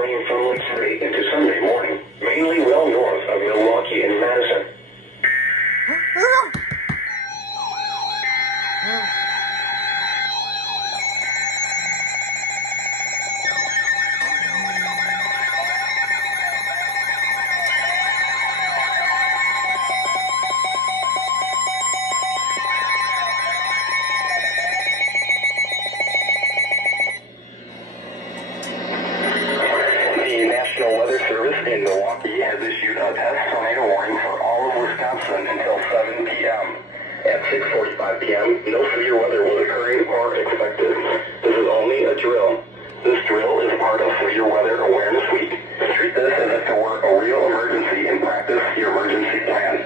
Rain from late Saturday into Sunday morning, mainly well north of Milwaukee and Madison. The National Weather Service in Milwaukee has issued a test tornado warning for all of Wisconsin until 7 p.m. At 6:45 p.m., no severe weather was occurring or expected. This is only a drill. This drill is part of Severe Weather Awareness Week. Treat this as if it were a real emergency and practice your emergency plan.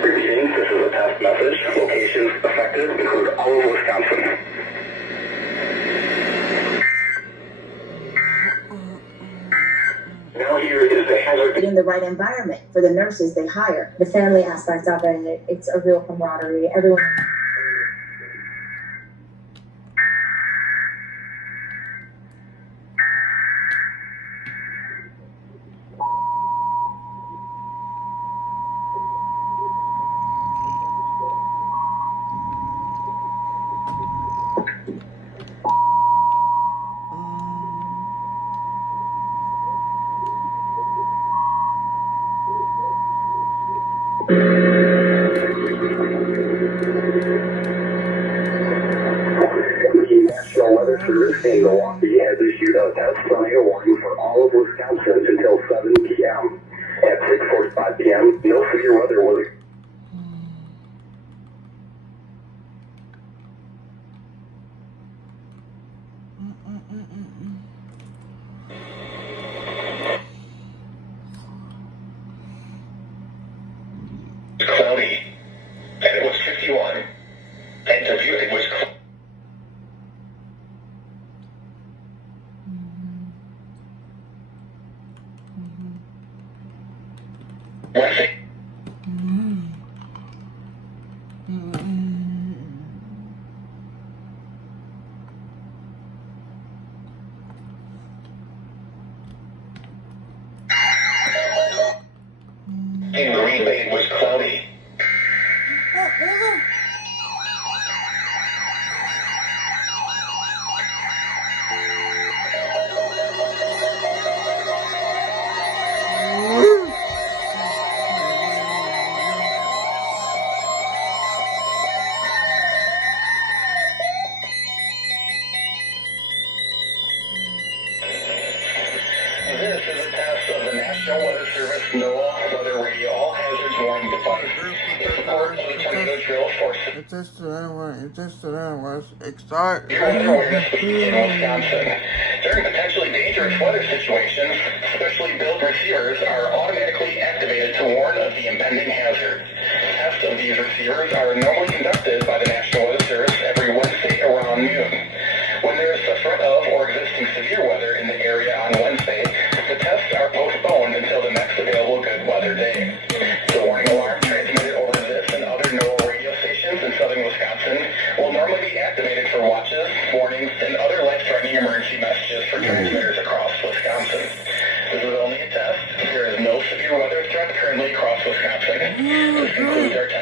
Repeating, this is a test message. Locations affected include all of Wisconsin. Now here is the hazard. In the right environment for the nurses they hire. The family aspect of it, it's a real camaraderie. Everyone. The National Weather Service in Milwaukee has issued a test tornado warning for all of Wisconsin until 7 p.m. At 6:45 p.m., no severe weather was. Cloudy, and it was 51. And to view it was Wednesday. In Green Bay, it was cloudy. This is a test of the National Weather Service NOAA Weather Radio All Hazards Warning Device. It records the tornado drill for It tested hours. Start. Severe Weather Awareness Week in Wisconsin. During potentially dangerous weather situations, specially built receivers are automatically activated to warn of the impending hazard. Tests of these receivers are normally conducted by the National Weather Service every Wednesday around noon. When there is a threat of or existing severe weather in the area on Wednesday, the tests are postponed until the next available good weather day. The warning alarm transmitted over this and other NOAA radio stations in southern Wisconsin will normally be activated for watches, warnings, and other life-threatening emergency messages for transmitters across Wisconsin. This is only a test. There is no severe weather threat currently across Wisconsin. This concludes our test.